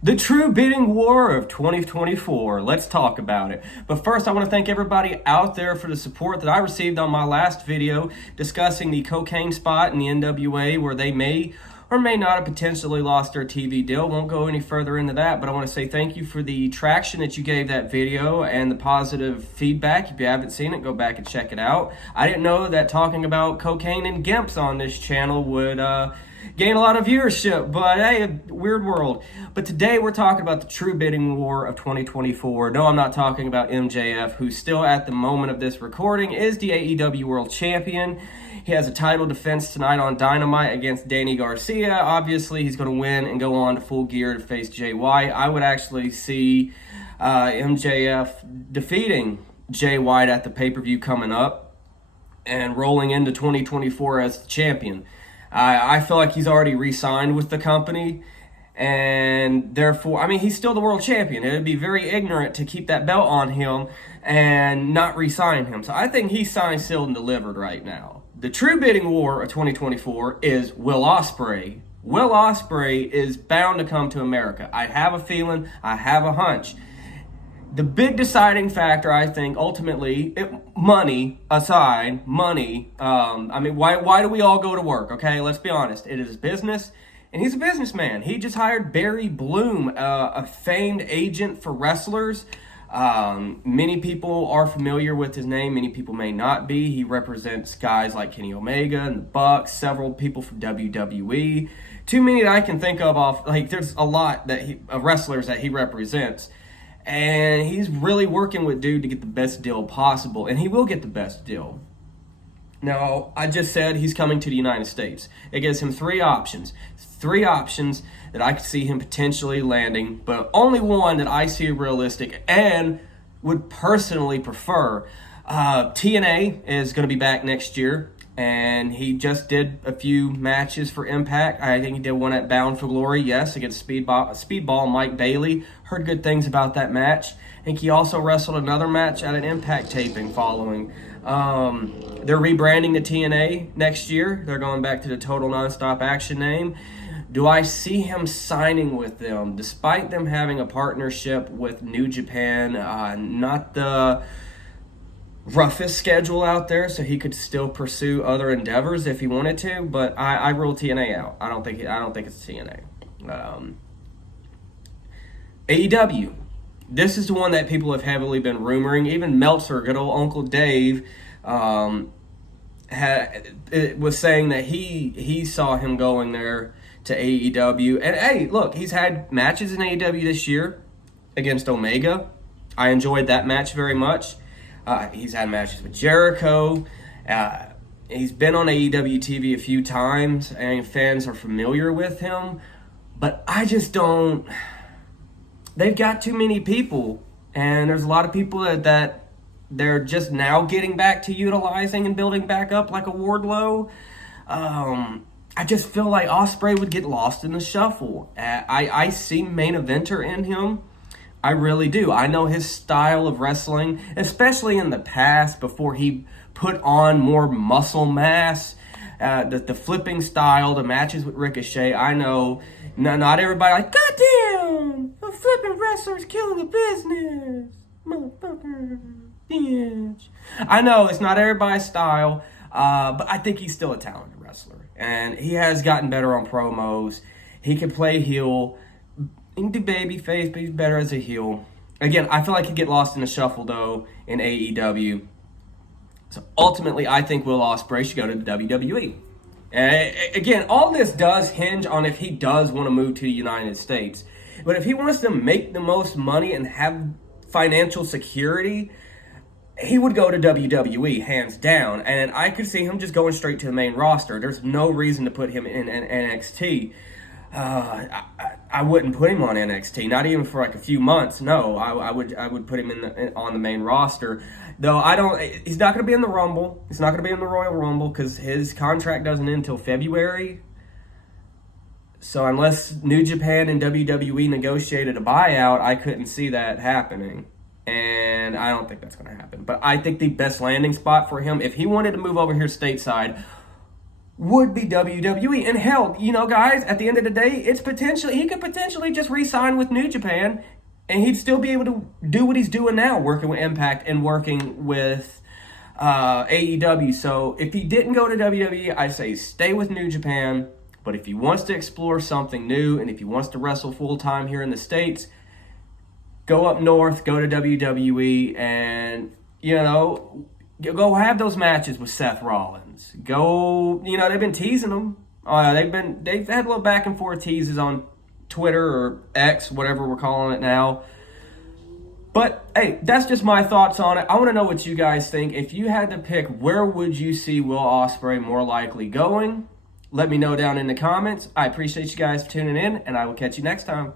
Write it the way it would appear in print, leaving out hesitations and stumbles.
The true bidding war of 2024. Let's talk about it. But first, I want to thank everybody out there for the support that I received on my last video discussing the cocaine spot in the NWA where they may or may not have potentially lost their TV deal. Won't go any further into that, but I want to say thank you for the traction that you gave that video and the positive feedback. If you haven't seen it, go back and check it out. I didn't know that talking about cocaine and gimps on this channel would gain a lot of viewership, but hey, weird world. But today we're talking about the true bidding war of 2024. No, I'm not talking about MJF, who still at the moment of this recording is the AEW World Champion. He has a title defense tonight on Dynamite against Danny Garcia. Obviously, he's going to win and go on to Full Gear to face Jay White. I would actually see MJF defeating Jay White at the pay-per-view coming up and rolling into 2024 as the champion. I feel like he's already re-signed with the company, and therefore, I mean, he's still the world champion. It would be very ignorant to keep that belt on him and not re-sign him. So I think he's signed, sealed, and delivered right now. The true bidding war of 2024 is Will Osprey. Will Osprey is bound to come to America. I have a feeling, I have a hunch. The big deciding factor, I think, ultimately, money aside, I mean, why do we all go to work, okay? Let's be honest. It is business, and he's a businessman. He just hired Barry Bloom, a famed agent for wrestlers. Many people are familiar with his name. Many people may not be. He represents guys like Kenny Omega and the Bucks, several people from WWE. Too many that I can think of there's a lot of wrestlers that he represents. And he's really working with dude to get the best deal possible. And he will get the best deal. Now, I just said he's coming to the United States. It gives him three options. Three options that I could see him potentially landing, but only one that I see realistic and would personally prefer. TNA is going to be back next year, and he just did a few matches for Impact. I think he did one at Bound for Glory, yes, against Speedball Mike Bailey. Heard good things about that match. I think he also wrestled another match at an Impact taping following. They're rebranding the TNA next year. They're going back to the Total Nonstop Action name. Do I see him signing with them, despite them having a partnership with New Japan? Not the roughest schedule out there, so he could still pursue other endeavors if he wanted to. But I rule TNA out. I don't think it's TNA. AEW. This is the one that people have heavily been rumoring. Even Meltzer, good old Uncle Dave, was saying that he saw him going there to AEW. And hey, look, he's had matches in AEW this year against Omega. I enjoyed that match very much. He's had matches with Jericho. He's been on AEW TV a few times, and fans are familiar with him. But I just don't... They've got too many people, and there's a lot of people that they're just now getting back to utilizing and building back up, like a Wardlow. I just feel like Osprey would get lost in the shuffle. I see main eventer in him. I really do. I know his style of wrestling, especially in the past before he put on more muscle mass. The flipping style, the matches with Ricochet, I know not everybody like, goddamn, a flipping wrestler's killing the business, motherfucker, bitch. I know it's not everybody's style, but I think he's still a talented wrestler, and he has gotten better on promos. He can play heel, he can do babyface, but he's better as a heel. Again, I feel like he'd get lost in the shuffle though in AEW. So ultimately, I think Will Osprey should go to the WWE. Again, all this does hinge on if he does want to move to the United States. But if he wants to make the most money and have financial security, he would go to WWE, hands down. And I could see him just going straight to the main roster. There's no reason to put him in NXT. I wouldn't put him on NXT, not even for like a few months. No, I would put him on the main roster. Though he's not going to be in the Rumble. He's not going to be in the Royal Rumble because his contract doesn't end until February. So unless New Japan and WWE negotiated a buyout, I couldn't see that happening. And I don't think that's going to happen. But I think the best landing spot for him, if he wanted to move over here stateside, would be WWE. And hell, you know, guys, at the end of the day, he could potentially just re-sign with New Japan, and he'd still be able to do what he's doing now, working with Impact and working with AEW. So if he didn't go to WWE, I say stay with New Japan. But if he wants to explore something new, and if he wants to wrestle full-time here in the States, go up north, go to WWE, and, you know, go have those matches with Seth Rollins. Go, you know, they've been teasing them. They've had little back and forth teases on Twitter or X, whatever we're calling it now. But hey, that's just my thoughts on it. I want to know what you guys think. If you had to pick, where would you see Will Osprey more likely going? Let me know down in the comments. I appreciate you guys for tuning in, and I will catch you next time.